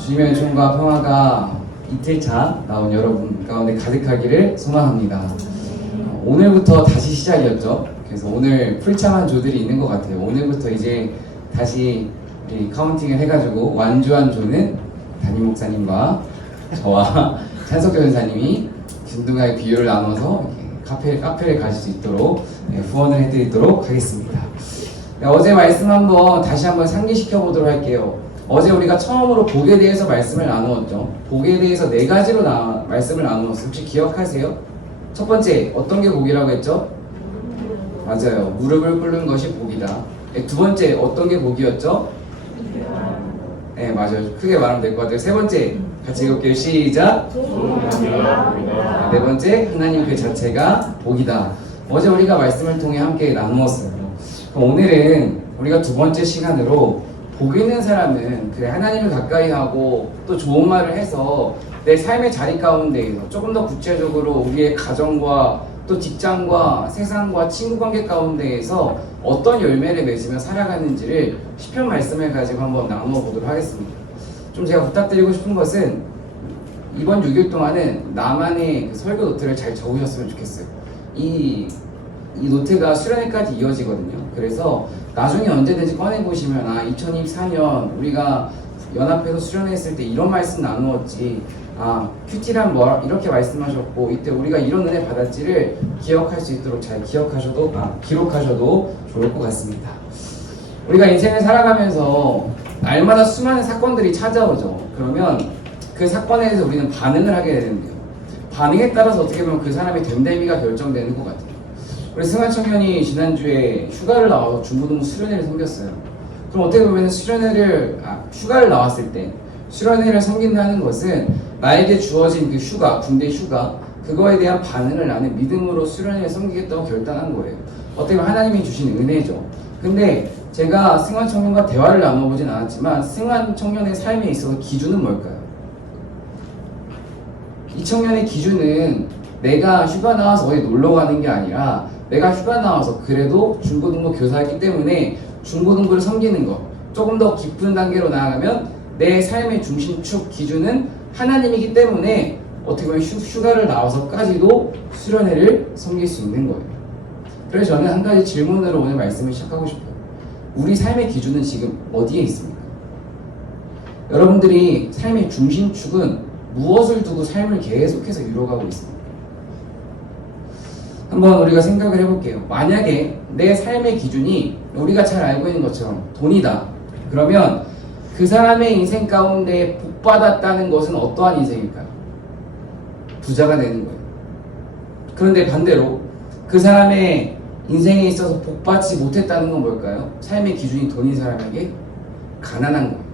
주님의 은총과 평화가 이틀차 나온 여러분 가운데 가득하기를 소망합니다. 오늘부터 다시 시작이었죠. 그래서 오늘 풀참한 조들이 있는 것 같아요. 오늘부터 이제 다시 카운팅을 해가지고 완주한 조는 담임 목사님과 저와 찬석 교사님이 균등하게 비율을 나눠서 카페를 가실 수 있도록 후원을 해드리도록 하겠습니다. 어제 말씀 다시 한번 상기시켜 보도록 할게요. 어제 우리가 처음으로 복에 대해서 말씀을 나누었죠. 복에 대해서 4가지로 말씀을 나누었어요. 혹시 기억하세요? 첫 번째, 어떤 게 복이라고 했죠? 맞아요. 무릎을 꿇는 것이 복이다. 두 번째, 어떤 게 복이었죠? 네, 맞아요. 크게 말하면 될 것 같아요. 세 번째, 같이 읽을게요. 시작! 네 번째, 하나님 그 자체가 복이다. 어제 우리가 말씀을 통해 함께 나누었어요. 그럼 오늘은 우리가 두 번째 시간으로 복 있는 사람은 그래 하나님을 가까이 하고 또 좋은 말을 해서 내 삶의 자리 가운데에서 조금 더 구체적으로 우리의 가정과 또 직장과 세상과 친구 관계 가운데에서 어떤 열매를 맺으며 살아가는지를 시편 말씀을 가지고 한번 나누어 보도록 하겠습니다. 좀 제가 부탁드리고 싶은 것은 이번 6일 동안은 나만의 그 설교 노트를 잘 적으셨으면 좋겠어요. 이 노트가 수련회까지 이어지거든요. 그래서 나중에 언제든지 꺼내보시면 2024년 우리가 연합해서 수련회했을 때 이런 말씀 나누었지, 큐티란 뭐 이렇게 말씀하셨고 이때 우리가 이런 은혜 받았지를 기억할 수 있도록 잘 기록하셔도 좋을 것 같습니다. 우리가 인생을 살아가면서 날마다 수많은 사건들이 찾아오죠. 그러면 그 사건에 대해서 우리는 반응을 하게 되는데요. 반응에 따라서 어떻게 보면 그 사람의 됨됨이가 결정되는 것 같아요. 우리 승환 청년이 지난주에 휴가를 나와서 중고등부 수련회를 섬겼어요. 그럼 어떻게 보면 휴가를 나왔을 때 수련회를 섬긴다는 것은 나에게 주어진 그 휴가, 군대 휴가, 그거에 대한 반응을 나는 믿음으로 수련회를 섬기겠다고 결단한 거예요. 어떻게 보면 하나님이 주신 은혜죠. 근데 제가 승환 청년과 대화를 나눠보진 않았지만 승환 청년의 삶에 있어서 기준은 뭘까요? 이 청년의 기준은 내가 휴가 나와서 어디 놀러 가는 게 아니라 내가 휴가 나와서 그래도 중고등부 교사이기 때문에 중고등부를 섬기는 것, 조금 더 깊은 단계로 나아가면 내 삶의 중심축 기준은 하나님이기 때문에 어떻게 보면 휴가를 나와서까지도 수련회를 섬길 수 있는 거예요. 그래서 저는 한 가지 질문으로 오늘 말씀을 시작하고 싶어요. 우리 삶의 기준은 지금 어디에 있습니까? 여러분들이 삶의 중심축은 무엇을 두고 삶을 계속해서 이뤄가고 있습니까? 한번 우리가 생각을 해볼게요. 만약에 내 삶의 기준이 우리가 잘 알고 있는 것처럼 돈이다. 그러면 그 사람의 인생 가운데 복받았다는 것은 어떠한 인생일까요? 부자가 되는 거예요. 그런데 반대로 그 사람의 인생에 있어서 복받지 못했다는 건 뭘까요? 삶의 기준이 돈인 사람에게 가난한 거예요.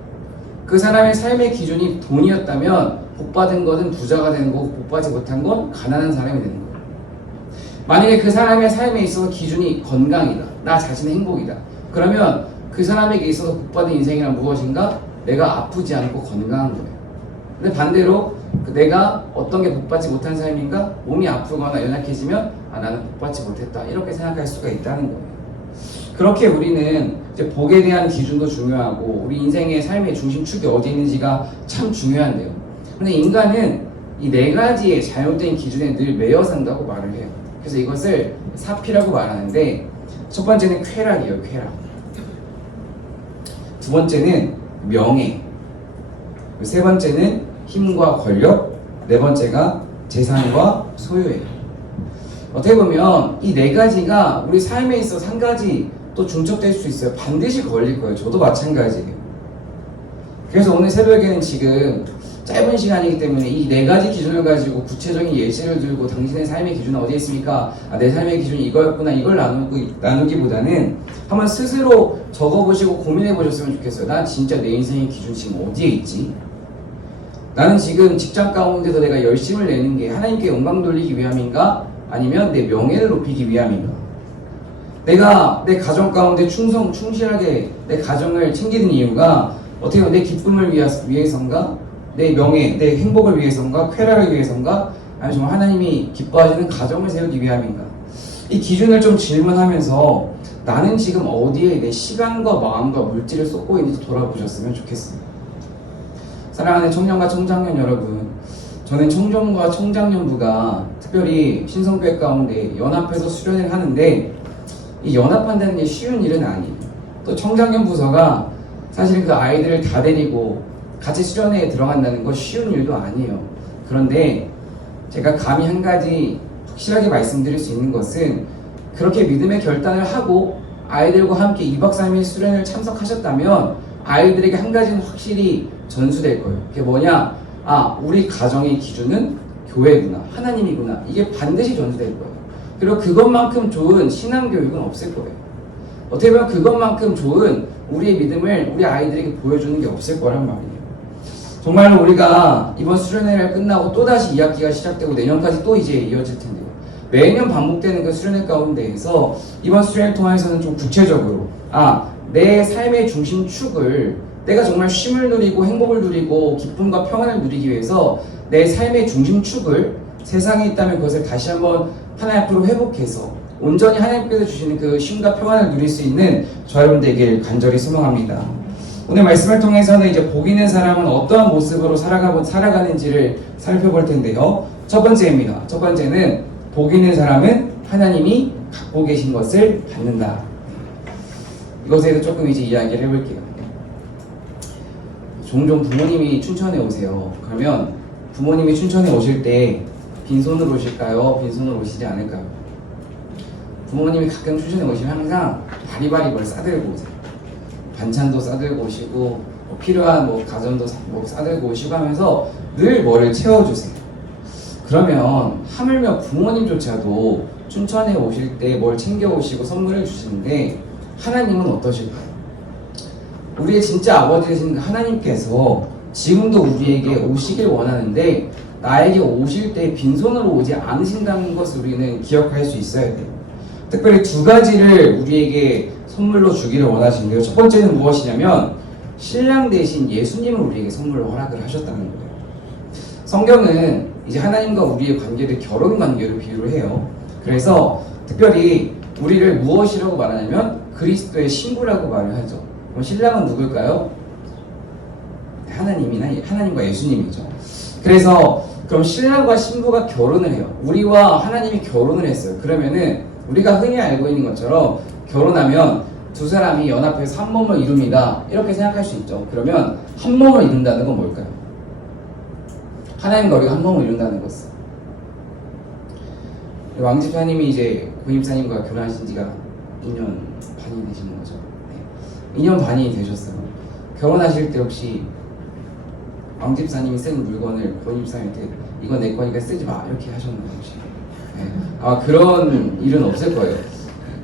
그 사람의 삶의 기준이 돈이었다면 복받은 것은 부자가 되는 거고 복받지 못한 건 가난한 사람이 되는 거예요. 만약에 그 사람의 삶에 있어서 기준이 건강이다, 나 자신의 행복이다, 그러면 그 사람에게 있어서 복받은 인생이란 무엇인가? 내가 아프지 않고 건강한 거예요. 근데 반대로 내가 어떤 게 복받지 못한 삶인가? 몸이 아프거나 연약해지면 나는 복받지 못했다, 이렇게 생각할 수가 있다는 거예요. 그렇게 우리는 이제 복에 대한 기준도 중요하고 우리 인생의 삶의 중심축이 어디 있는지가 참 중요한데요. 근데 인간은 이 4가지의 잘못된 기준에 늘 매여 산다고 말을 해요. 그래서 이것을 사피라고 말하는데, 첫 번째는 쾌락이에요. 쾌락. 두 번째는 명예. 세 번째는 힘과 권력. 네 번째가 재산과 소유예요. 어떻게 보면 이 4가지가 우리 삶에 있어서 한 가지 또 중첩될 수 있어요. 반드시 걸릴 거예요. 저도 마찬가지예요. 그래서 오늘 새벽에는 지금 짧은 시간이기 때문에 이 4가지 기준을 가지고 구체적인 예시를 들고 당신의 삶의 기준은 어디에 있습니까? 내 삶의 기준이 이거였구나, 이걸 나누기보다는 한번 스스로 적어보시고 고민해보셨으면 좋겠어요. 난 진짜 내 인생의 기준 지금 어디에 있지? 나는 지금 직장 가운데서 내가 열심을 내는 게 하나님께 영광 돌리기 위함인가? 아니면 내 명예를 높이기 위함인가? 내가 내 가정 가운데 충실하게 내 가정을 챙기는 이유가 어떻게 보면 내 기쁨을 위해서인가? 내 명예, 내 행복을 위해서인가? 쾌락을 위해서인가? 아니면 정말 하나님이 기뻐하시는 가정을 세우기 위함인가? 이 기준을 좀 질문하면서 나는 지금 어디에 내 시간과 마음과 물질을 쏟고 있는지 돌아보셨으면 좋겠습니다. 사랑하는 청년과 청장년 여러분, 저는 청년과 청장년부가 특별히 신성교회 가운데 연합해서 수련을 하는데 이 연합한다는 게 쉬운 일은 아니에요. 또 청장년 부서가 사실은 그 아이들을 다 데리고 같이 수련회에 들어간다는 거 쉬운 일도 아니에요. 그런데 제가 감히 한 가지 확실하게 말씀드릴 수 있는 것은 그렇게 믿음의 결단을 하고 아이들과 함께 2박 3일 수련을 참석하셨다면 아이들에게 한 가지는 확실히 전수될 거예요. 그게 뭐냐? 아, 우리 가정의 기준은 교회구나, 하나님이구나. 이게 반드시 전수될 거예요. 그리고 그것만큼 좋은 신앙교육은 없을 거예요. 어떻게 보면 그것만큼 좋은 우리의 믿음을 우리 아이들에게 보여주는 게 없을 거란 말이에요. 정말로 우리가 이번 수련회를 끝나고 또다시 2학기가 시작되고 내년까지 또 이제 이어질 텐데요. 매년 반복되는 그 수련회 가운데에서 이번 수련회를 통해서는 좀 구체적으로 내 삶의 중심축을 내가 정말 쉼을 누리고 행복을 누리고 기쁨과 평안을 누리기 위해서 내 삶의 중심축을 세상에 있다면 그것을 다시 한번 하나님 앞으로 회복해서 온전히 하나님께서 주시는 그 쉼과 평안을 누릴 수 있는 저 여러분 되길 간절히 소망합니다. 오늘 말씀을 통해서는 이제 복 있는 사람은 어떠한 모습으로 살아가는지를 살펴볼 텐데요. 첫 번째입니다. 첫 번째는 복 있는 사람은 하나님이 갖고 계신 것을 받는다. 이것에 대해서 조금 이제 이야기를 해볼게요. 종종 부모님이 춘천에 오세요. 그러면 부모님이 춘천에 오실 때 빈손으로 오실까요? 빈손으로 오시지 않을까요? 부모님이 가끔 춘천에 오시면 항상 바리바리 뭘 싸들고 오세요. 반찬도 싸들고 오시고 필요한 가전도 싸들고 오시고 하면서 늘 뭐를 채워주세요. 그러면 하물며 부모님조차도 춘천에 오실 때 뭘 챙겨오시고 선물을 주시는데 하나님은 어떠실까요? 우리의 진짜 아버지 되신 하나님께서 지금도 우리에게 오시길 원하는데 나에게 오실 때 빈손으로 오지 않으신다는 것을 우리는 기억할 수 있어야 돼요. 특별히 두 가지를 우리에게 선물로 주기를 원하시는데요. 첫 번째는 무엇이냐면 신랑 대신 예수님을 우리에게 선물로 허락을 하셨다는 거예요. 성경은 이제 하나님과 우리의 관계를 결혼 관계로 비유를 해요. 그래서 특별히 우리를 무엇이라고 말하냐면 그리스도의 신부라고 말을 하죠. 그럼 신랑은 누굴까요? 하나님과 예수님이죠. 그래서 그럼 신랑과 신부가 결혼을 해요. 우리와 하나님이 결혼을 했어요. 그러면은 우리가 흔히 알고 있는 것처럼 결혼하면 두 사람이 연합해서 한 몸을 이룹니다. 이렇게 생각할 수 있죠. 그러면 한 몸을 이룬다는 건 뭘까요? 하나님과 우리가 한 몸을 이룬다는 것은 왕집사님이 이제 고임사님과 결혼하신 지가 2년 반이 되신 거죠. 네. 2년 반이 되셨어요. 결혼하실 때 혹시 왕집사님이 쓴 물건을 고임사님한테 이거 내 거니까 쓰지 마 이렇게 하셨나요 혹시? 네. 아마 그런 일은 없을 거예요.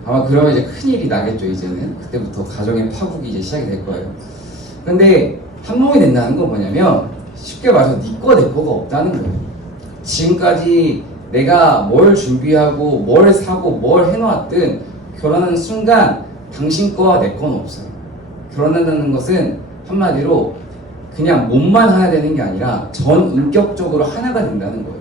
아마 그러면 이제 큰일이 나겠죠. 이제는 그때부터 가정의 파국이 이제 시작이 될 거예요. 근데 한 몸이 된다는 건 뭐냐면 쉽게 말해서 네 거 내 거가 없다는 거예요. 지금까지 내가 뭘 준비하고 뭘 사고 뭘 해놓았든 결혼하는 순간 당신 거와 내 건 없어요. 결혼한다는 것은 한마디로 그냥 몸만 하나 되는 게 아니라 전 인격적으로 하나가 된다는 거예요.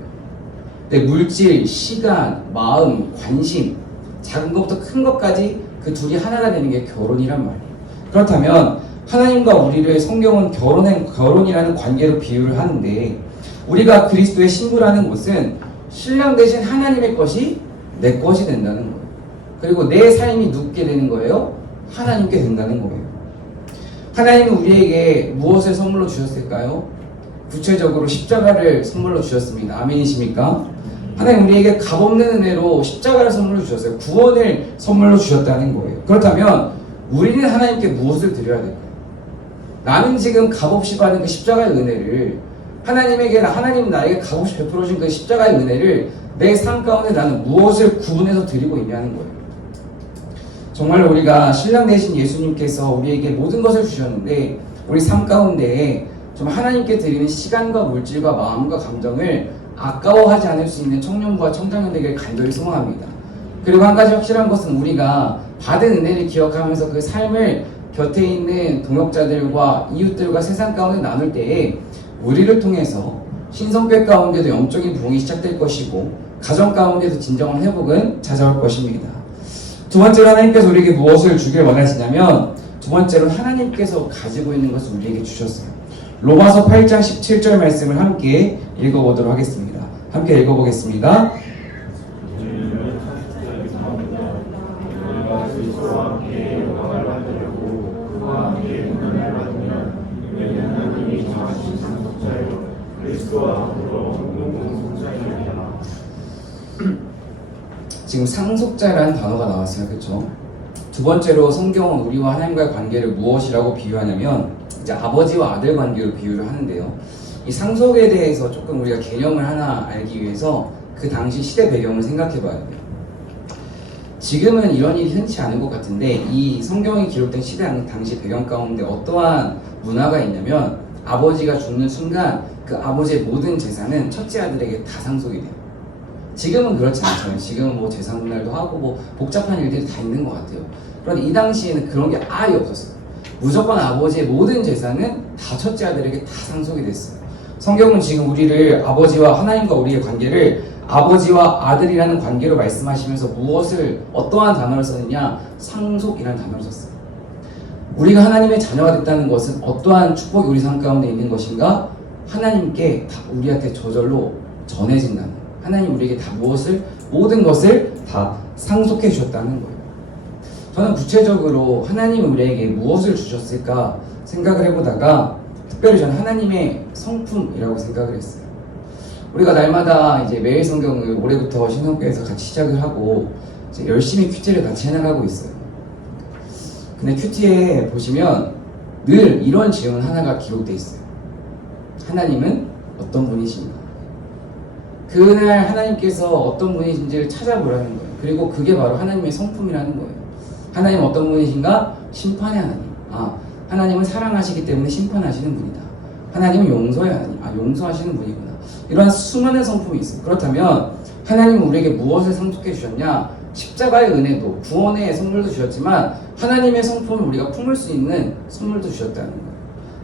내 물질, 시간, 마음, 관심 작은 것부터 큰 것까지 그 둘이 하나가 되는 게 결혼이란 말이에요. 그렇다면 하나님과 우리를 성경은 결혼이라는 관계로 비유를 하는데 우리가 그리스도의 신부라는 것은 신랑 대신 하나님의 것이 내 것이 된다는 거예요. 그리고 내 삶이 눕게 되는 거예요. 하나님께 된다는 거예요. 하나님은 우리에게 무엇을 선물로 주셨을까요? 구체적으로 십자가를 선물로 주셨습니다. 아멘이십니까? 하나님 우리에게 값없는 은혜로 십자가를 선물로 주셨어요. 구원을 선물로 주셨다는 거예요. 그렇다면 우리는 하나님께 무엇을 드려야 될까요? 나는 지금 값없이 받은 그 십자가의 은혜를 하나님은 나에게 값없이 베풀어 준 그 십자가의 은혜를 내 삶 가운데 나는 무엇을 구분해서 드리고 있냐는 거예요. 정말 우리가 신랑 되신 예수님께서 우리에게 모든 것을 주셨는데 우리 삶 가운데 좀 하나님께 드리는 시간과 물질과 마음과 감정을 아까워하지 않을 수 있는 청년부와 청장년 되길 간절히 소망합니다. 그리고 한 가지 확실한 것은 우리가 받은 은혜를 기억하면서 그 삶을 곁에 있는 동역자들과 이웃들과 세상 가운데 나눌 때에 우리를 통해서 신성교회 가운데도 영적인 부흥이 시작될 것이고 가정 가운데도 진정한 회복은 찾아올 것입니다. 두 번째로 하나님께서 우리에게 무엇을 주길 원하시냐면 두 번째로 하나님께서 가지고 있는 것을 우리에게 주셨어요. 로마서 8장 17절 말씀을 함께 읽어보도록 하겠습니다. 함께 읽어보겠습니다. 지금 상속자라는 단어가 나왔어요. 그렇죠? 두 번째로 성경은 우리와 하나님과의 관계를 무엇이라고 비유하냐면 이제 아버지와 아들 관계로 비유를 하는데요. 이 상속에 대해서 조금 우리가 개념을 하나 알기 위해서 그 당시 시대 배경을 생각해 봐야 돼요. 지금은 이런 일이 흔치 않은 것 같은데 이 성경이 기록된 시대 당시 배경 가운데 어떠한 문화가 있냐면 아버지가 죽는 순간 그 아버지의 모든 재산은 첫째 아들에게 다 상속이 돼요. 지금은 그렇지 않잖아요. 지금은 뭐 재산 분할도 하고 뭐 복잡한 일들이 다 있는 것 같아요. 그런데 이 당시에는 그런 게 아예 없었어요. 무조건 아버지의 모든 재산은 다 첫째 아들에게 다 상속이 됐어요. 성경은 지금 우리를 아버지와 하나님과 우리의 관계를 아버지와 아들이라는 관계로 말씀하시면서 무엇을 어떠한 단어를 썼느냐? 상속이라는 단어를 썼어요. 우리가 하나님의 자녀가 됐다는 것은 어떠한 축복이 우리 삶 가운데 있는 것인가? 하나님께 다 우리한테 저절로 전해진다는 거예요. 하나님 우리에게 다 모든 것을 다 상속해 주셨다는 거예요. 저는 구체적으로 하나님 우리에게 무엇을 주셨을까 생각을 해보다가 특별히 저는 하나님의 성품이라고 생각을 했어요. 우리가 날마다 이제 매일 성경을 올해부터 신성교회에서 같이 시작을 하고 이제 열심히 큐티를 같이 해나가고 있어요. 근데 큐티에 보시면 늘 이런 질문 하나가 기록되어 있어요. 하나님은 어떤 분이십니까? 그날 하나님께서 어떤 분이신지를 찾아보라는 거예요. 그리고 그게 바로 하나님의 성품이라는 거예요. 하나님은 어떤 분이신가? 심판의 하나님. 하나님은 사랑하시기 때문에 심판하시는 분이다. 하나님은 용서의 하나님. 용서하시는 분이구나. 이러한 수많은 성품이 있어요. 그렇다면 하나님은 우리에게 무엇을 상속해 주셨냐? 십자가의 은혜도 구원의 선물도 주셨지만 하나님의 성품을 우리가 품을 수 있는 선물도 주셨다는 거예요.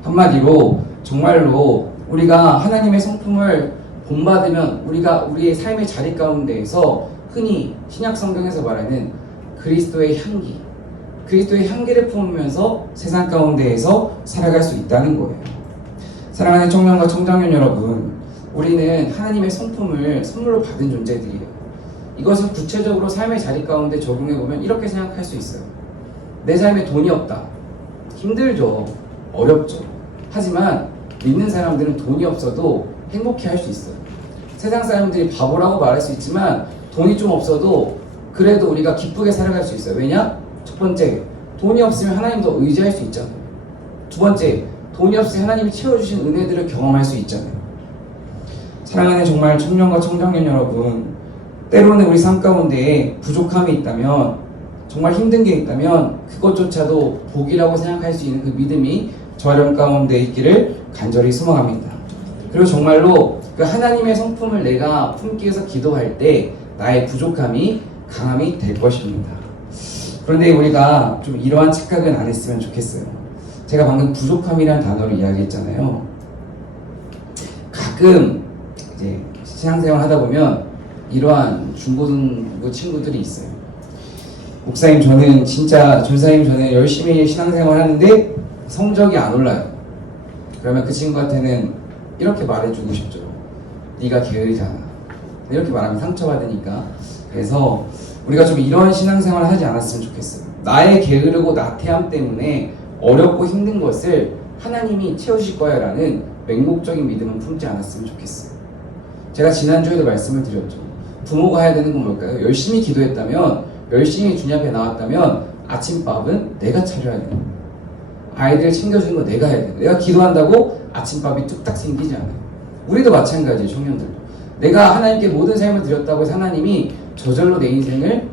한마디로 정말로 우리가 하나님의 성품을 본받으면 우리가 우리의 삶의 자리 가운데에서 흔히 신약 성경에서 말하는 그리스도의 향기를 품으면서 세상 가운데에서 살아갈 수 있다는 거예요. 사랑하는 청년과 청장년 여러분, 우리는 하나님의 성품을 선물로 받은 존재들이에요. 이것을 구체적으로 삶의 자리 가운데 적용해보면 이렇게 생각할 수 있어요. 내 삶에 돈이 없다. 힘들죠. 어렵죠. 하지만 믿는 사람들은 돈이 없어도 행복해 할 수 있어요. 세상 사람들이 바보라고 말할 수 있지만 돈이 좀 없어도 그래도 우리가 기쁘게 살아갈 수 있어요. 왜냐? 첫 번째, 돈이 없으면 하나님 더 의지할 수 있잖아요. 두 번째, 돈이 없으면 하나님이 채워주신 은혜들을 경험할 수 있잖아요. 사랑하는 정말 청년과 청장년 여러분, 때로는 우리 삶 가운데에 부족함이 있다면, 정말 힘든 게 있다면 그것조차도 복이라고 생각할 수 있는 그 믿음이 저 여러분 가운데 있기를 간절히 소망합니다. 그리고 정말로 그 하나님의 성품을 내가 품기 위해서 기도할 때 나의 부족함이 강함이 될 것입니다. 그런데 우리가 좀 이러한 착각은 안 했으면 좋겠어요. 제가 방금 부족함이라는 단어를 이야기했잖아요. 가끔 이제 신앙생활 하다 보면 이러한 중고등부 친구들이 있어요. 목사님 저는 진짜 전사님 저는 열심히 신앙생활 하는데 성적이 안 올라요. 그러면 그 친구한테는 이렇게 말해주고 싶죠. 네가 게으르잖아. 이렇게 말하면 상처받으니까. 그래서 우리가 좀 이런 신앙생활을 하지 않았으면 좋겠어요. 나의 게으르고 나태함 때문에 어렵고 힘든 것을 하나님이 채우실 거야 라는 맹목적인 믿음은 품지 않았으면 좋겠어요. 제가 지난주에도 말씀을 드렸죠. 부모가 해야 되는 건 뭘까요? 열심히 기도했다면, 열심히 주님 앞에 나왔다면 아침밥은 내가 차려야 돼요. 아이들 챙겨주는 거 내가 해야 돼요. 내가 기도한다고 아침밥이 뚝딱 생기지 않아요. 우리도 마찬가지예요. 청년들도. 내가 하나님께 모든 삶을 드렸다고 해서 하나님이 저절로 내 인생을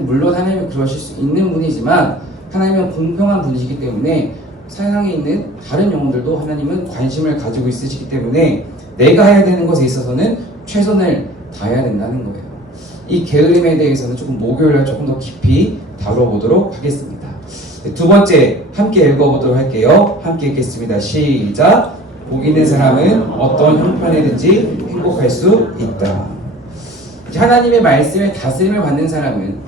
물론 하나님은 그러실 수 있는 분이지만 하나님은 공평한 분이시기 때문에 세상에 있는 다른 영혼들도 하나님은 관심을 가지고 있으시기 때문에 내가 해야 되는 것에 있어서는 최선을 다해야 된다는 거예요. 이 게으름에 대해서는 조금 목요일날 조금 더 깊이 다뤄보도록 하겠습니다. 두 번째 함께 읽어보도록 할게요. 함께 읽겠습니다. 시작. 복 있는 사람은 어떤 형편에든지 행복할 수 있다. 하나님의 말씀에 다스림을 받는 사람은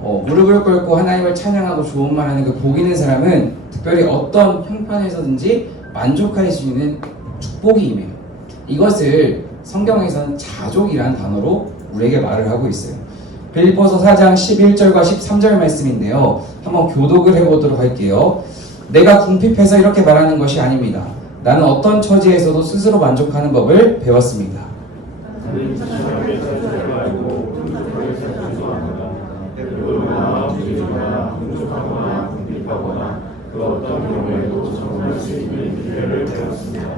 무릎을 꿇고 하나님을 찬양하고 좋은 말하는 그 복 있는 사람은 특별히 어떤 형편에서든지 만족할 수 있는 축복이 임해요. 이것을 성경에서는 자족이라는 단어로 우리에게 말을 하고 있어요. 빌립보서 4장 11절과 13절 말씀인데요. 한번 교독을 해보도록 할게요. 내가 궁핍해서 이렇게 말하는 것이 아닙니다. 나는 어떤 처지에서도 스스로 만족하는 법을 배웠습니다.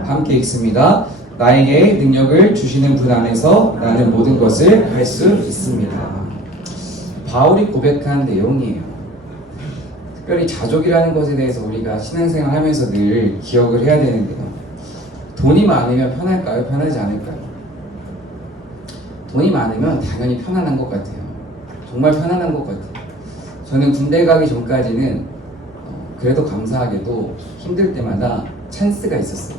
함께 읽습니다. 나에게 능력을 주시는 분 안에서 나는 모든 것을 할 수 있습니다. 바울이 고백한 내용이에요. 특별히 자족이라는 것에 대해서 우리가 신앙생활 하면서 늘 기억을 해야 되는데요. 돈이 많으면 편할까요? 편하지 않을까요? 돈이 많으면 당연히 편안한 것 같아요. 정말 편안한 것 같아요. 저는 군대 가기 전까지는 그래도 감사하게도 힘들 때마다 찬스가 있었어요.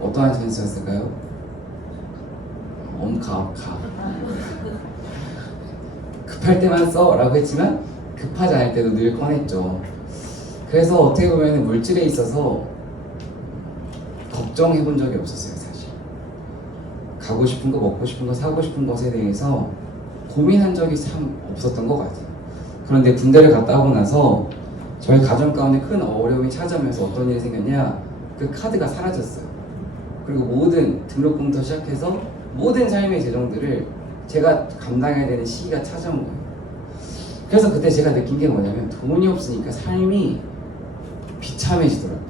어떠한 찬스였을까요? 가. 급할 때만 써 라고 했지만 급하지 않을 때도 늘 꺼냈죠. 그래서 어떻게 보면 물질에 있어서 걱정해 본 적이 없었어요. 사실 가고 싶은 거, 먹고 싶은 거, 사고 싶은 것에 대해서 고민한 적이 참 없었던 것 같아요. 그런데 군대를 갔다 오고 나서 저희 가정 가운데 큰 어려움이 찾아오면서 어떤 일이 생겼냐, 그 카드가 사라졌어요. 그리고 모든 등록금부터 시작해서 모든 삶의 재정들을 제가 감당해야 되는 시기가 찾아온 거예요. 그래서 그때 제가 느낀 게 뭐냐면 돈이 없으니까 삶이 비참해지더라고요.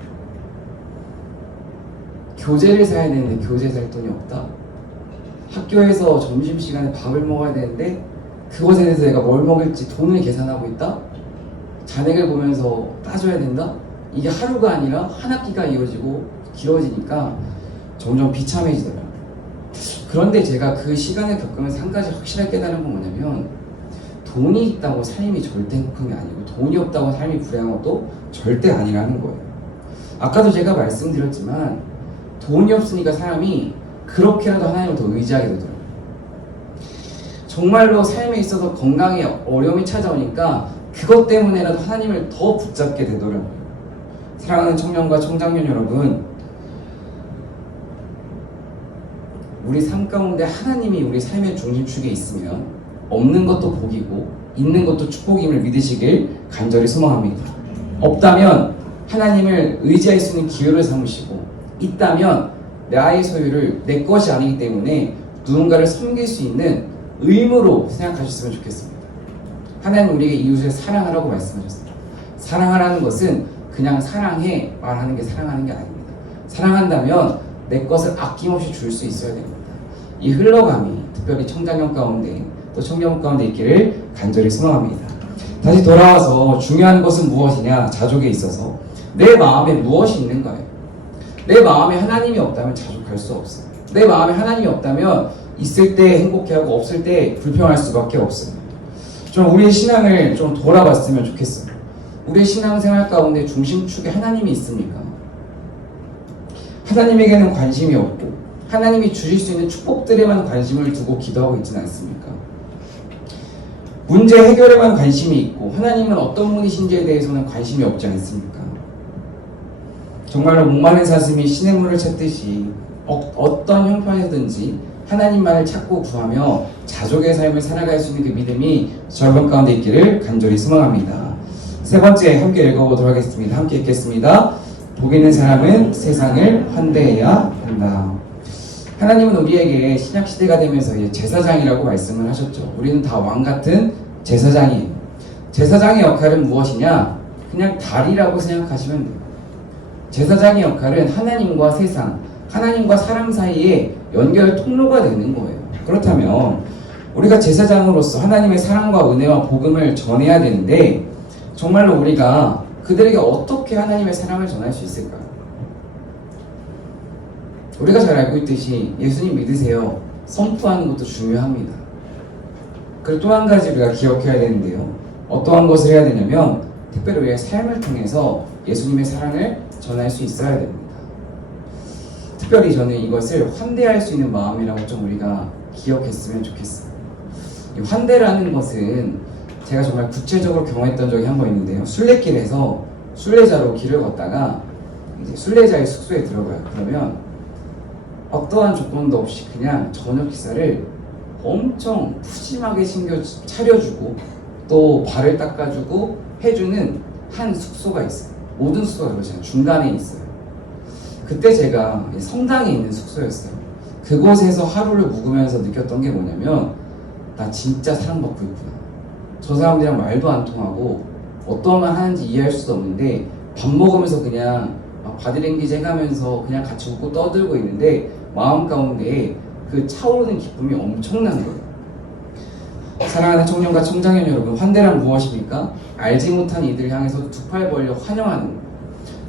교재를 사야 되는데 교재 살 돈이 없다. 학교에서 점심시간에 밥을 먹어야 되는데 그것에 대해서 내가 뭘 먹을지 돈을 계산하고 있다. 잔액을 보면서 따져야 된다. 이게 하루가 아니라 한 학기가 이어지고 길어지니까 점점 비참해지더라고요. 그런데 제가 그 시간을 겪으면서 한 가지 확실하게 깨달은 건 뭐냐면 돈이 있다고 삶이 절대 행복한 게 아니고 돈이 없다고 삶이 불행한 것도 절대 아니라는 거예요. 아까도 제가 말씀드렸지만 돈이 없으니까 사람이 그렇게라도 하나님을 더 의지하게 되더라고요. 정말로 삶에 있어서 건강에 어려움이 찾아오니까 그것 때문에라도 하나님을 더 붙잡게 되더라고요. 사랑하는 청년과 청장년 여러분, 우리 삶 가운데 하나님이 우리 삶의 중심축에 있으면 없는 것도 복이고 있는 것도 축복임을 믿으시길 간절히 소망합니다. 없다면 하나님을 의지할 수 있는 기회를 삼으시고, 있다면 나의 소유를 내 것이 아니기 때문에 누군가를 섬길 수 있는 의무로 생각하셨으면 좋겠습니다. 하나님 우리에게 이웃을 사랑하라고 말씀하셨습니다. 사랑하라는 것은 그냥 사랑해 말하는 게 사랑하는 게 아닙니다. 사랑한다면 내 것을 아낌없이 줄 수 있어야 됩니다. 이 흘러감이 특별히 청장년 가운데 또 청년 가운데 있기를 간절히 소망합니다. 다시 돌아와서 중요한 것은 무엇이냐, 자족에 있어서 내 마음에 무엇이 있는가요? 내 마음에 하나님이 없다면 자족할 수 없어요. 내 마음에 하나님이 없다면 있을 때 행복해하고 없을 때 불평할 수밖에 없어요. 좀 우리의 신앙을 좀 돌아봤으면 좋겠어요. 우리의 신앙생활 가운데 중심축에 하나님이 있습니까? 하나님에게는 관심이 없고 하나님이 주실 수 있는 축복들에만 관심을 두고 기도하고 있지는 않습니까? 문제 해결에만 관심이 있고 하나님은 어떤 분이신지에 대해서는 관심이 없지 않습니까? 정말로 목마른 사슴이 신의 물을 찾듯이 어떤 형편이든지 하나님만을 찾고 구하며 자족의 삶을 살아갈 수 있는 그 믿음이 여러분 가운데 있기를 간절히 소망합니다. 세 번째 함께 읽어보도록 하겠습니다. 함께 읽겠습니다. 복 있는 사람은 세상을 환대해야 한다. 하나님은 우리에게 신약시대가 되면서 제사장이라고 말씀을 하셨죠. 우리는 다 왕같은 제사장이에요. 제사장의 역할은 무엇이냐? 그냥 다리라고 생각하시면 돼요. 제사장의 역할은 하나님과 세상, 하나님과 사람 사이에 연결 통로가 되는 거예요. 그렇다면 우리가 제사장으로서 하나님의 사랑과 은혜와 복음을 전해야 되는데 정말로 우리가 그들에게 어떻게 하나님의 사랑을 전할 수 있을까요? 우리가 잘 알고 있듯이 예수님 믿으세요. 선포하는 것도 중요합니다. 그리고 또 한 가지 우리가 기억해야 되는데요. 어떠한 것을 해야 되냐면 특별히 우리의 삶을 통해서 예수님의 사랑을 전할 수 있어야 됩니다. 특별히 저는 이것을 환대할 수 있는 마음이라고 좀 우리가 기억했으면 좋겠어요. 이 환대라는 것은 제가 정말 구체적으로 경험했던 적이 한 번 있는데요. 순례길에서 순례자로 길을 걷다가 이제 순례자의 숙소에 들어가요. 그러면 어떠한 조건도 없이 그냥 저녁 식사를 엄청 푸짐하게 차려주고 또 발을 닦아주고 해주는 한 숙소가 있어요. 모든 숙소가 그렇잖아요. 중간에 있어요. 그때 제가 성당에 있는 숙소였어요. 그곳에서 하루를 묵으면서 느꼈던 게 뭐냐면 나 진짜 사랑받고 있구나. 저 사람들이랑 말도 안 통하고 어떤 말 하는지 이해할 수도 없는데 밥 먹으면서 그냥 바디랭귀지 해가면서 그냥 같이 웃고 떠들고 있는데 마음 가운데 그 차오르는 기쁨이 엄청난 거예요. 사랑하는 청년과 청장년 여러분, 환대란 무엇입니까? 알지 못한 이들을 향해서 두 팔 벌려 환영하는 거예요.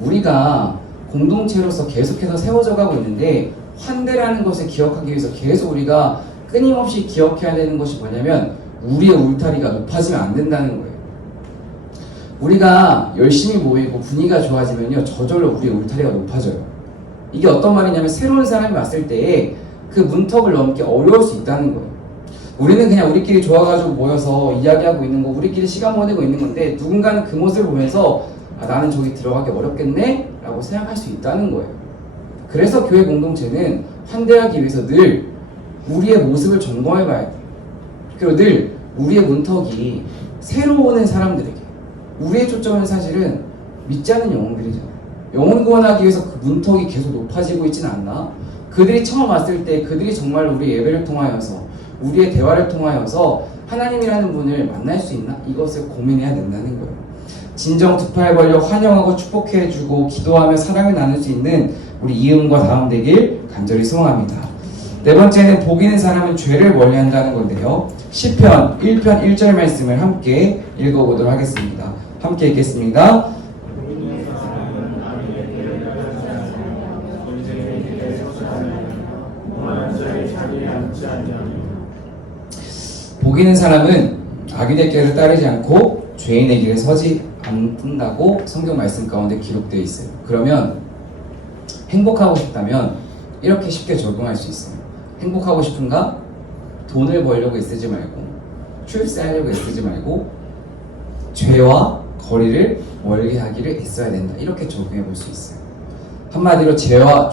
우리가 공동체로서 계속해서 세워져 가고 있는데 환대라는 것을 기억하기 위해서 계속 우리가 끊임없이 기억해야 되는 것이 뭐냐면 우리의 울타리가 높아지면 안 된다는 거예요. 우리가 열심히 모이고 분위기가 좋아지면요 저절로 우리의 울타리가 높아져요. 이게 어떤 말이냐면 새로운 사람이 왔을 때에 그 문턱을 넘기 어려울 수 있다는 거예요. 우리는 그냥 우리끼리 좋아가지고 모여서 이야기하고 있는 거, 우리끼리 시간 보내고 있는 건데 누군가는 그 모습을 보면서 나는 저기 들어가기 어렵겠네? 라고 생각할 수 있다는 거예요. 그래서 교회 공동체는 환대하기 위해서 늘 우리의 모습을 점검해 봐야 돼요. 그리고 늘 우리의 문턱이 새로 오는 사람들에게, 우리의 초점은 사실은 믿지 않는 영혼들이잖아요. 영혼 구원하기 위해서 그 문턱이 계속 높아지고 있지는 않나? 그들이 처음 왔을 때 그들이 정말 우리 예배를 통하여서 우리의 대화를 통하여서 하나님이라는 분을 만날 수 있나? 이것을 고민해야 된다는 거예요. 진정 두 팔 벌려 환영하고 축복해주고 기도하며 사랑을 나눌 수 있는 우리 이음과 다음 되길 간절히 소망합니다. 네 번째는 복 있는 사람은 죄를 멀리한다는 건데요. 시편 1편 1절 말씀을 함께 읽어보도록 하겠습니다. 함께 읽겠습니다. 복 있는 사람은 악인의 길을 따르지 않고 죄인의 길에 서지 않는다고 성경 말씀 가운데 기록되어 있어요. 그러면 행복하고 싶다면 이렇게 쉽게 적용할 수 있어요. 행복하고 싶은가? 돈을 벌려고 애쓰지 말고 출세하려고 애쓰지 말고 죄와 거리를 멀게 하기를 애써야 된다. 이렇게 적용해 볼 수 있어요. 한마디로 죄와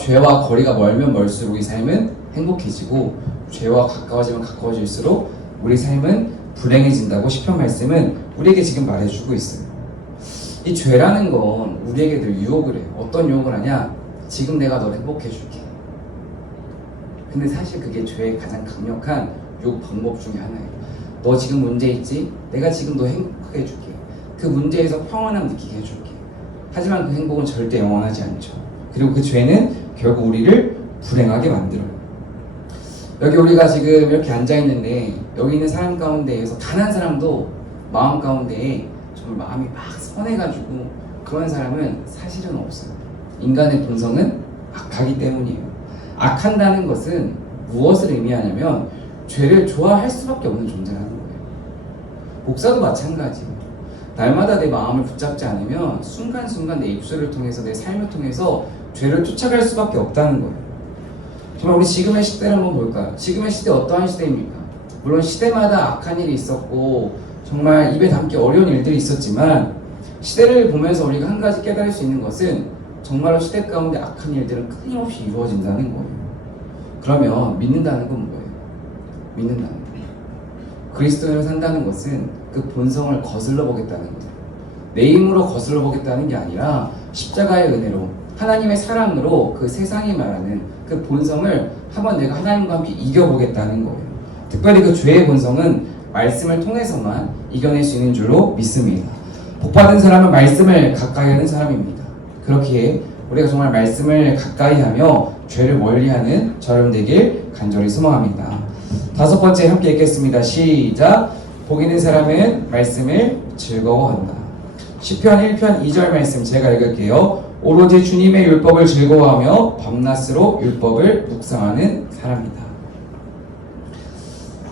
거리가 멀면 멀수록 이 삶은 행복해지고 죄와 가까워지면 가까워질수록 우리 삶은 불행해진다고 시편 말씀은 우리에게 지금 말해주고 있어요. 이 죄라는 건 우리에게 늘 유혹을 해요. 어떤 유혹을 하냐? 지금 내가 너를 행복해줄게. 근데 사실 그게 죄의 가장 강력한 유혹 방법 중에 하나예요. 너 지금 문제 있지? 내가 지금 너 행복하게 해줄게. 그 문제에서 평안함 느끼게 해줄게. 하지만 그 행복은 절대 영원하지 않죠. 그리고 그 죄는 결국 우리를 불행하게 만들어요. 여기 우리가 지금 이렇게 앉아있는데 여기 있는 사람 가운데에서 단 한 사람도 마음 가운데에 정말 마음이 막 선해가지고 그런 사람은 사실은 없어요. 인간의 본성은 악하기 때문이에요. 악한다는 것은 무엇을 의미하냐면 죄를 좋아할 수밖에 없는 존재라는 거예요. 목사도 마찬가지예요. 날마다 내 마음을 붙잡지 않으면 순간순간 내 입술을 통해서 내 삶을 통해서 죄를 쫓아갈 수밖에 없다는 거예요. 정말 우리 지금의 시대를 한번 볼까요? 지금의 시대 어떠한 시대입니까? 물론 시대마다 악한 일이 있었고 정말 입에 담기 어려운 일들이 있었지만 시대를 보면서 우리가 한 가지 깨달을 수 있는 것은 정말로 시대 가운데 악한 일들은 끊임없이 이루어진다는 거예요. 그러면 믿는다는 건 뭐예요? 믿는다는 거예요. 그리스도인을 산다는 것은 그 본성을 거슬러 보겠다는 거예요. 내 힘으로 거슬러 보겠다는 게 아니라 십자가의 은혜로 하나님의 사랑으로 그 세상이 말하는 그 본성을 한번 내가 하나님과 함께 이겨보겠다는 거예요. 특별히 그 죄의 본성은 말씀을 통해서만 이겨낼 수 있는 줄로 믿습니다. 복받은 사람은 말씀을 가까이 하는 사람입니다. 그렇기에 우리가 정말 말씀을 가까이 하며 죄를 멀리하는 저럼 되길 간절히 소망합니다. 다섯 번째 함께 읽겠습니다. 시작! 복 있는 사람은 말씀을 즐거워한다. 시편 1편 2절 말씀 제가 읽을게요. 오로지 주님의 율법을 즐거워하며 밤낮으로 율법을 묵상하는 사람이다.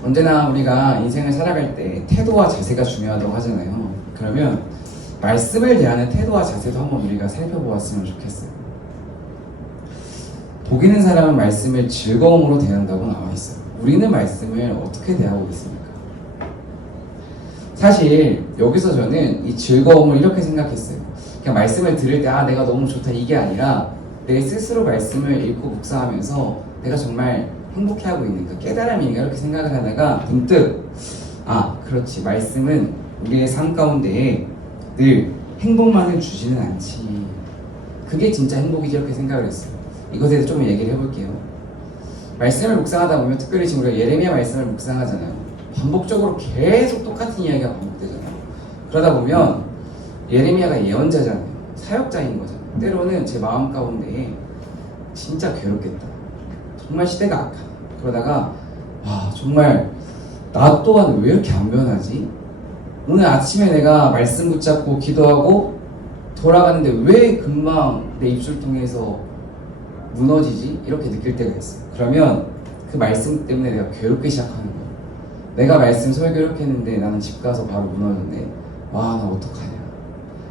언제나 우리가 인생을 살아갈 때 태도와 자세가 중요하다고 하잖아요. 그러면 말씀을 대하는 태도와 자세도 한번 우리가 살펴보았으면 좋겠어요. 복 있는 사람은 말씀을 즐거움으로 대한다고 나와 있어요. 우리는 말씀을 어떻게 대하고 있습니까? 사실 여기서 저는 이 즐거움을 이렇게 생각했어요. 그냥 말씀을 들을 때 내가 너무 좋다 이게 아니라 내 스스로 말씀을 읽고 묵상하면서 내가 정말 행복해하고 있는 그 깨달음인가 이렇게 생각을 하다가 문득 그렇지, 말씀은 우리의 삶 가운데에 늘 행복만을 주지는 않지, 그게 진짜 행복이지 이렇게 생각을 했어요. 이것에 대해서 좀 얘기를 해볼게요. 말씀을 묵상하다 보면 특별히 지금 우리가 예레미야 말씀을 묵상하잖아요. 반복적으로 계속 똑같은 이야기가 반복되잖아요. 그러다 보면 예레미야가 예언자잖아요. 사역자인 거잖아요. 때로는 제 마음 가운데에 진짜 괴롭겠다, 정말 시대가 악하다, 그러다가 정말 나 또한 왜 이렇게 안 변하지? 오늘 아침에 내가 말씀 붙잡고 기도하고 돌아가는데 왜 금방 내 입술 통해서 무너지지? 이렇게 느낄 때가 있어요. 그러면 그 말씀 때문에 내가 괴롭기 시작하는 거예요. 내가 말씀 설교 이렇게 했는데 나는 집 가서 바로 무너졌네. 나 어떡하냐.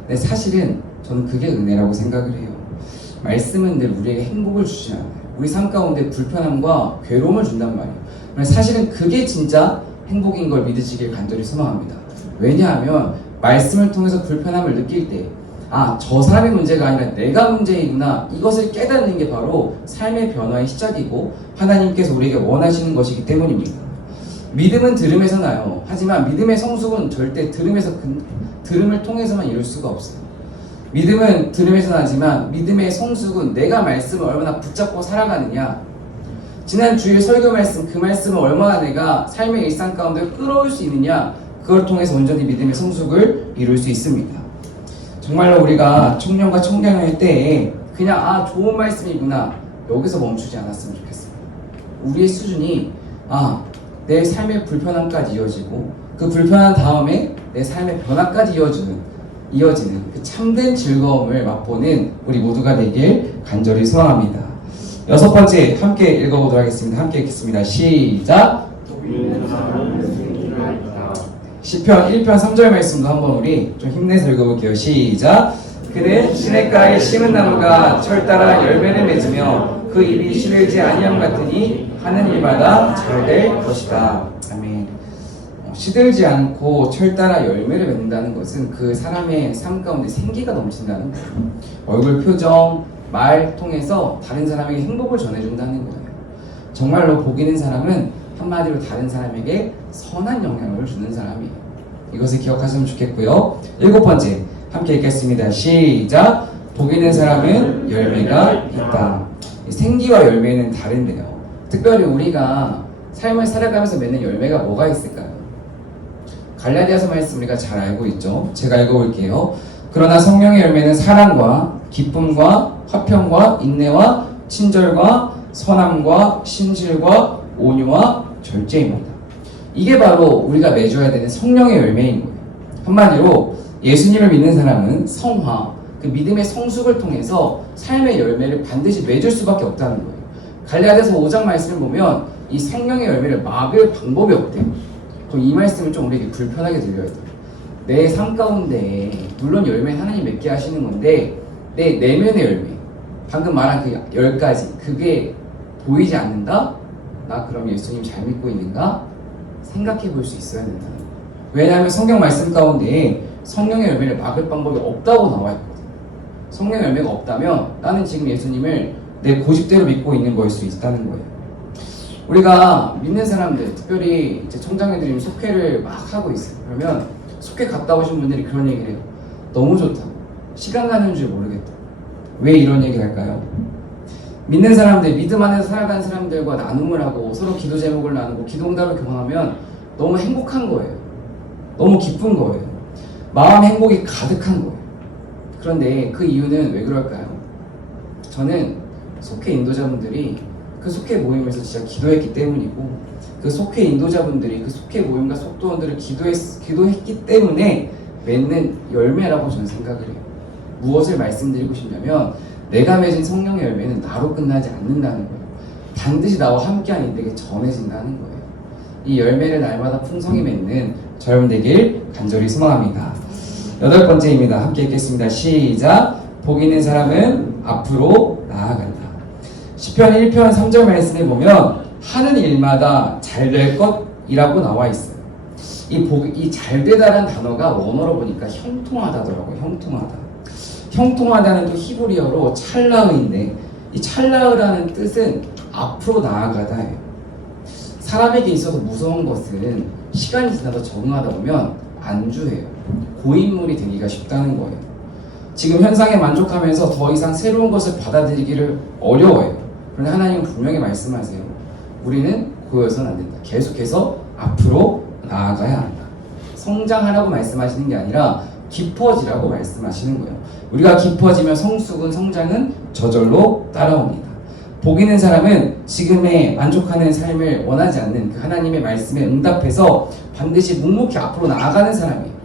근데 사실은 저는 그게 은혜라고 생각을 해요. 말씀은 늘 우리에게 행복을 주지 않아요. 우리 삶 가운데 불편함과 괴로움을 준단 말이에요. 사실은 그게 진짜 행복인 걸 믿으시길 간절히 소망합니다. 왜냐하면 말씀을 통해서 불편함을 느낄 때 저 사람의 문제가 아니라 내가 문제이구나, 이것을 깨닫는 게 바로 삶의 변화의 시작이고 하나님께서 우리에게 원하시는 것이기 때문입니다. 믿음은 들음에서 나요. 하지만 믿음의 성숙은 절대 들음을 통해서만 이룰 수가 없어요. 믿음은 들음에서 나지만 믿음의 성숙은 내가 말씀을 얼마나 붙잡고 살아가느냐, 지난 주일 설교 말씀, 그 말씀을 얼마나 내가 삶의 일상 가운데 끌어올 수 있느냐, 그걸 통해서 온전히 믿음의 성숙을 이룰 수 있습니다. 정말로 우리가 청년과 청년일 때에 그냥 좋은 말씀이구나 여기서 멈추지 않았으면 좋겠어요. 우리의 수준이 내 삶의 불편함까지 이어지고 그 불편한 다음에 내 삶의 변화까지 이어지는 그 참된 즐거움을 맛보는 우리 모두가 되길 간절히 소망합니다. 6번째 함께 읽어보도록 하겠습니다. 함께 읽겠습니다. 시작! 시편 1편 3절 말씀도 한번 우리 좀 힘내서 읽어볼게요. 시작! 그는 시냇가에 심은 나무가 철 따라 열매를 맺으며 그 입이 시들지 아니함 같으니 하는 일마다 잘 될 것이다. 아멘. 시들지 않고 철 따라 열매를 맺는다는 것은 그 사람의 삶 가운데 생기가 넘친다는 거예요. 얼굴 표정, 말 통해서 다른 사람에게 행복을 전해준다는 거예요. 정말로 복 있는 사람은 한마디로 다른 사람에게 선한 영향을 주는 사람이에요. 이것을 기억하시면 좋겠고요. 7번째 함께 읽겠습니다. 시작! 복 있는 사람은 열매가 있다. 생기와 열매는 다른데요. 특별히 우리가 삶을 살아가면서 맺는 열매가 뭐가 있을까요? 갈라디아서 말씀 우리가 잘 알고 있죠. 제가 읽어볼게요. 그러나 성령의 열매는 사랑과 기쁨과 화평과 인내와 친절과 선함과 신실과 온유와 절제입니다. 이게 바로 우리가 맺어야 되는 성령의 열매인 거예요. 한마디로 예수님을 믿는 사람은 성화, 그 믿음의 성숙을 통해서 삶의 열매를 반드시 맺을 수밖에 없다는 거예요. 갈라디아서 5장 말씀을 보면 이 성령의 열매를 막을 방법이 없대요. 그럼 이 말씀은 좀 우리에게 불편하게 들려야 돼요. 내 삶 가운데 물론 열매는 하나님 맺게 하시는 건데 내 내면의 열매, 방금 말한 그 10가지, 그게 보이지 않는다? 나 그럼 예수님 잘 믿고 있는가? 생각해 볼 수 있어야 된다는 거예요. 왜냐하면 성경 말씀 가운데 성령의 열매를 막을 방법이 없다고 나와 있거든요. 성령의 열매가 없다면 나는 지금 예수님을 내 고집대로 믿고 있는 거일 수 있다는 거예요. 우리가 믿는 사람들, 특별히 이제 청장애들이 속회를 막 하고 있어요. 그러면 속회 갔다 오신 분들이 그런 얘기를 해요. 너무 좋다고. 시간 가는 줄 모르겠다. 왜 이런 얘기를 할까요? 믿는 사람들, 믿음 안에서 살아가는 사람들과 나눔을 하고 서로 기도 제목을 나누고 기도응답을 경험하면 너무 행복한 거예요. 너무 기쁜 거예요. 마음 행복이 가득한 거예요. 그런데 그 이유는 왜 그럴까요? 저는 속회 인도자분들이 그 속회 모임에서 진짜 기도했기 때문이고, 그 속회 인도자분들이 그 속회 모임과 속도원들을 기도했기 때문에 맺는 열매라고 저는 생각을 해요. 무엇을 말씀드리고 싶냐면 내가 맺은 성령의 열매는 나로 끝나지 않는다는 거예요. 반드시 나와 함께한 이들에게 전해진다는 거예요. 이 열매를 날마다 풍성히 맺는 저 여러분 되길 간절히 소망합니다. 8번째입니다. 함께 읽겠습니다. 시작! 복 있는 사람은 앞으로 나아간다. 시편 1편 3절 말씀에 보면 하는 일마다 잘 될 것이라고 나와 있어요. 이 잘 되다라는 단어가 원어로 보니까 형통하다더라고요. 형통하다. 형통하다는 또 히브리어로 찰라의인데 이 찰라의라는 뜻은 앞으로 나아가다예요. 사람에게 있어서 무서운 것은 시간이 지나서 적응하다 보면 안주해요. 고인물이 되기가 쉽다는 거예요. 지금 현상에 만족하면서 더 이상 새로운 것을 받아들이기를 어려워해요. 그런데 하나님은 분명히 말씀하세요. 우리는 고여서는 안 된다. 계속해서 앞으로 나아가야 한다. 성장하라고 말씀하시는 게 아니라 깊어지라고 말씀하시는 거예요. 우리가 깊어지면 성숙은 성장은 저절로 따라옵니다. 복 있는 사람은 지금의 만족하는 삶을 원하지 않는 그 하나님의 말씀에 응답해서 반드시 묵묵히 앞으로 나아가는 사람이에요.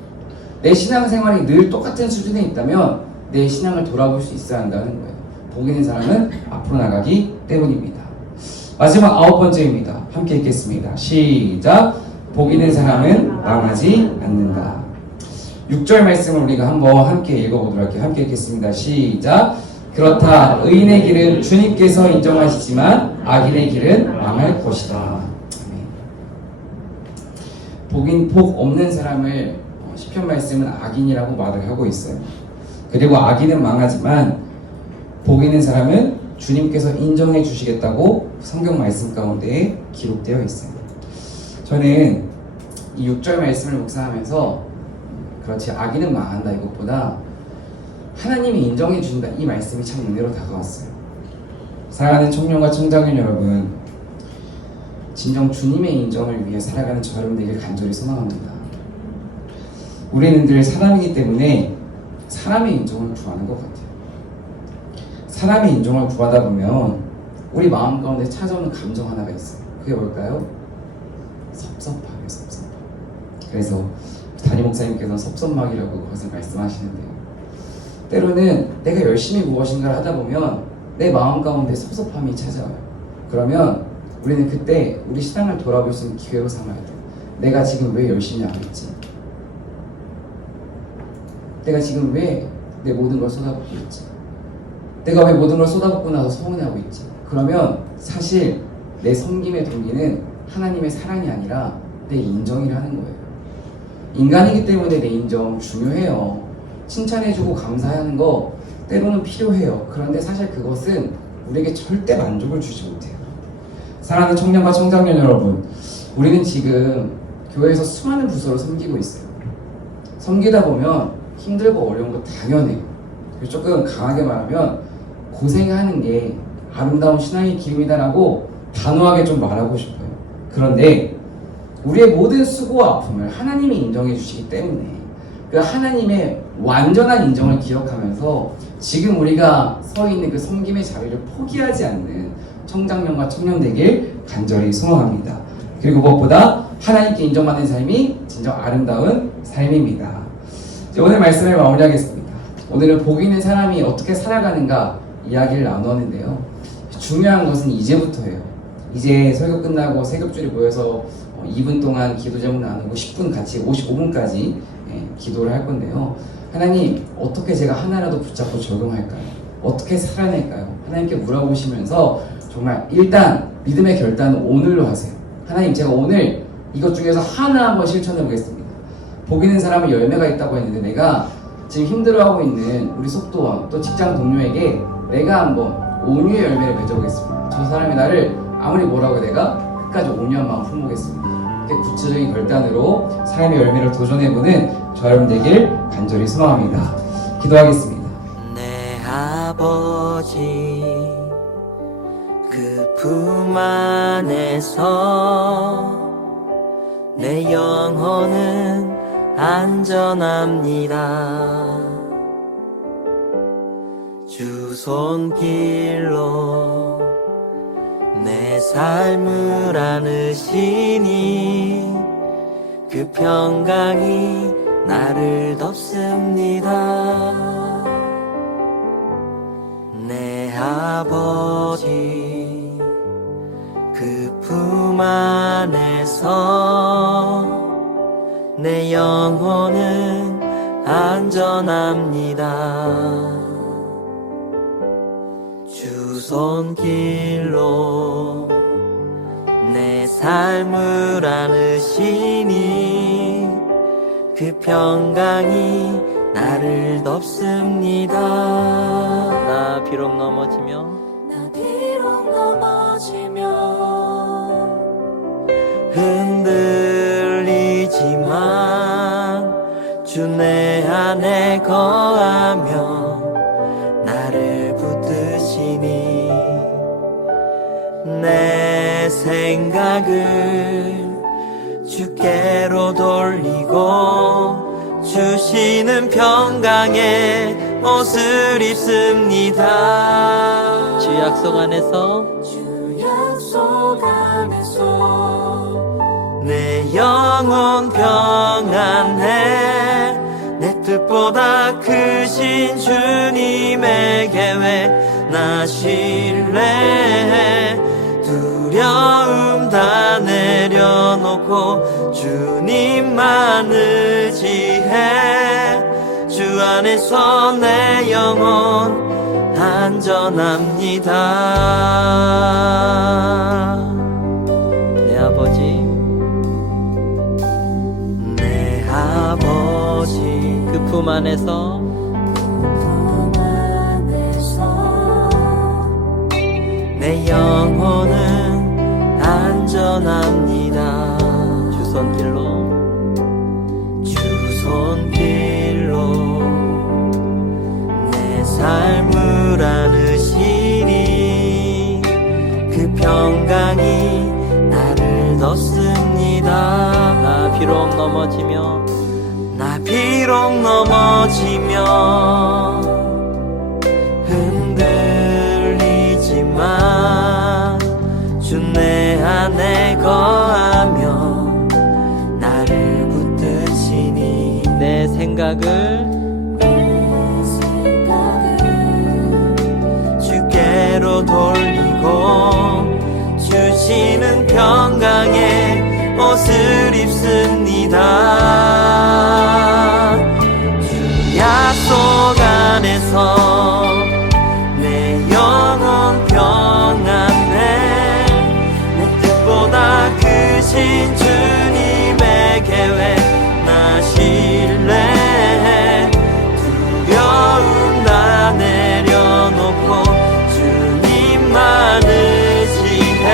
내 신앙생활이 늘 똑같은 수준에 있다면 내 신앙을 돌아볼 수 있어야 한다는 거예요. 복 있는 사람은 앞으로 나가기 때문입니다. 마지막 9번째입니다. 함께 읽겠습니다. 시작! 복 있는 사람은 망하지 않는다. 6절 말씀을 우리가 한번 함께 읽어보도록 할게요. 함께 읽겠습니다. 시작! 그렇다. 의인의 길은 주님께서 인정하시지만 악인의 길은 망할 것이다. 복 없는 사람을 시편 말씀은 악인이라고 말을 하고 있어요. 그리고 악인은 망하지만 복 있는 사람은 주님께서 인정해 주시겠다고 성경 말씀 가운데 기록되어 있어요. 저는 이 6절 말씀을 묵상하면서 그렇지 악인은 망한다 이것보다 하나님이 인정해 주신다 이 말씀이 참 은혜로 다가왔어요. 사랑하는 청년과 청장년 여러분, 진정 주님의 인정을 위해 살아가는 저 여러분 되길 간절히 소망합니다. 우리는 늘 사람이기 때문에 사람의 인정을 구하는 것 같아요. 사람의 인정을 구하다 보면 우리 마음 가운데 찾아오는 감정 하나가 있어요. 그게 뭘까요? 섭섭함이에요. 섭섭함. 그래서 담임 목사님께서는 섭섭막이라고 그것을 말씀하시는데요. 때로는 내가 열심히 무엇인가를 하다 보면 내 마음 가운데 섭섭함이 찾아와요. 그러면 우리는 그때 우리 신앙을 돌아볼 수 있는 기회로 삼아야 돼요. 내가 지금 왜 열심히 안 했지? 내가 지금 왜 내 모든 걸 쏟아붓고 있지? 내가 왜 모든 걸 쏟아붓고 나서 서운해하고 있지? 그러면 사실 내 섬김의 동기는 하나님의 사랑이 아니라 내 인정이라는 거예요. 인간이기 때문에 내 인정 중요해요. 칭찬해주고 감사하는 거 때로는 필요해요. 그런데 사실 그것은 우리에게 절대 만족을 주지 못해요. 사랑하는 청년과 청장년 여러분, 우리는 지금 교회에서 수많은 부서를 섬기고 있어요. 섬기다 보면 힘들고 어려운 거 당연해요. 조금 강하게 말하면 고생하는 게 아름다운 신앙의 기름이다라고 단호하게 좀 말하고 싶어요. 그런데 우리의 모든 수고와 아픔을 하나님이 인정해 주시기 때문에 그 하나님의 완전한 인정을 기억하면서 지금 우리가 서 있는 그 섬김의 자리를 포기하지 않는 청장년과 청년 되길 간절히 소망합니다. 그리고 무엇보다 하나님께 인정받는 삶이 진정 아름다운 삶입니다. 오늘 말씀을 마무리하겠습니다. 오늘은 복 있는 사람이 어떻게 살아가는가 이야기를 나누었는데요. 중요한 것은 이제부터예요. 이제 설교 끝나고 세급줄이 모여서 2분 동안 기도 제목 나누고 10분 같이 55분까지 기도를 할 건데요. 하나님, 어떻게 제가 하나라도 붙잡고 적용할까요? 어떻게 살아낼까요? 하나님께 물어보시면서 정말 일단 믿음의 결단은 오늘로 하세요. 하나님, 제가 오늘 이것 중에서 하나 한번 실천해 보겠습니다. 복 있는 사람은 열매가 있다고 했는데 내가 지금 힘들어하고 있는 우리 속도원 또 직장 동료에게 내가 한번 온유의 열매를 맺어보겠습니다. 저 사람이 나를 아무리 뭐라고 내가 끝까지 온유한 마음 품보겠습니다. 이렇게 구체적인 결단으로 삶의 열매를 도전해보는 저 여러분 되길 간절히 소망합니다. 기도하겠습니다. 내 아버지 그 품 안에서 내 영혼은 안전합니다. 주 손길로 내 삶을 안으시니 그 평강이 나를 덮습니다. 내 아버지 그 품 안에서 내 영혼은 안전합니다. 주 손길로 내 삶을 안으시니 그 평강이 나를 덮습니다. 나 비록 넘어지며 흔들리지만 주 내 안에 거하며 나를 붙드시니 내 생각을 주께로 돌리고 주시는 평강의 옷을 입습니다. 주 약속 안에서 내 영혼 평안해. 내 뜻보다 크신 주님의 계획 나 신뢰해. 두려움 다 내려놓고 주님만 의지해. 주 안에서 내 영혼 안전합니다. 내 아버지, 내 아버지 그 품 안에서 내 영혼은 안전합니다. 주 손길로 내 삶을 안으시니 그 평강이 나를 덮습니다. 나 비록 넘어지며 흔들리지만 주 내 안에 거하며 나를 붙드시니 내 생각을 주께로 돌리고 주시는 평강의 옷을 입습니다. 주 약속 안에서 내 영혼 평안해. 내 뜻보다 크신 주님의 계획 나 신뢰해. 두려움 다 내려놓고 주님만 의지해.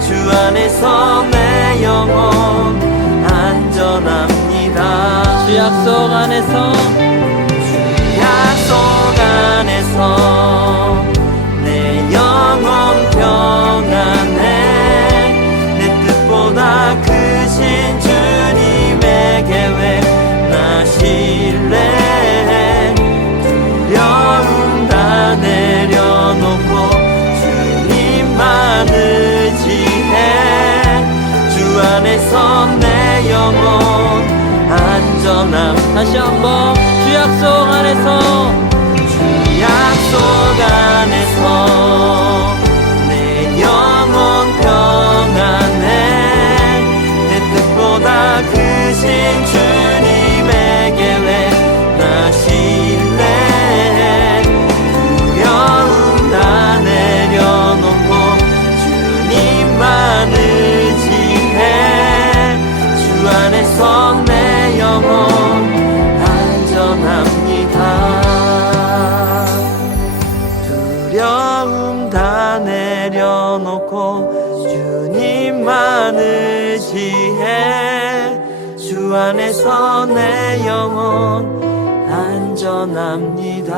주 안에서 내 영혼 안전합니다. 주 약속 안에서 내 영혼 평안해. 내 뜻보다 크신 주님의 계획 나 신뢰해. 두려움 다 내려놓고 주님만 의지해. 주 안에서 내 영혼 안전함. 다시 한번 주 약속 안에서 내 영혼 평안해. 내 뜻보다 크신 주님의 계획 나 신뢰해. 두려움 다 내려놓고 주님만 의지해. 주 안에서 내 영혼 안전합니다. 두려움 다 내려놓고 주님만 의지해. 주 안에서 내 영혼 안전합니다.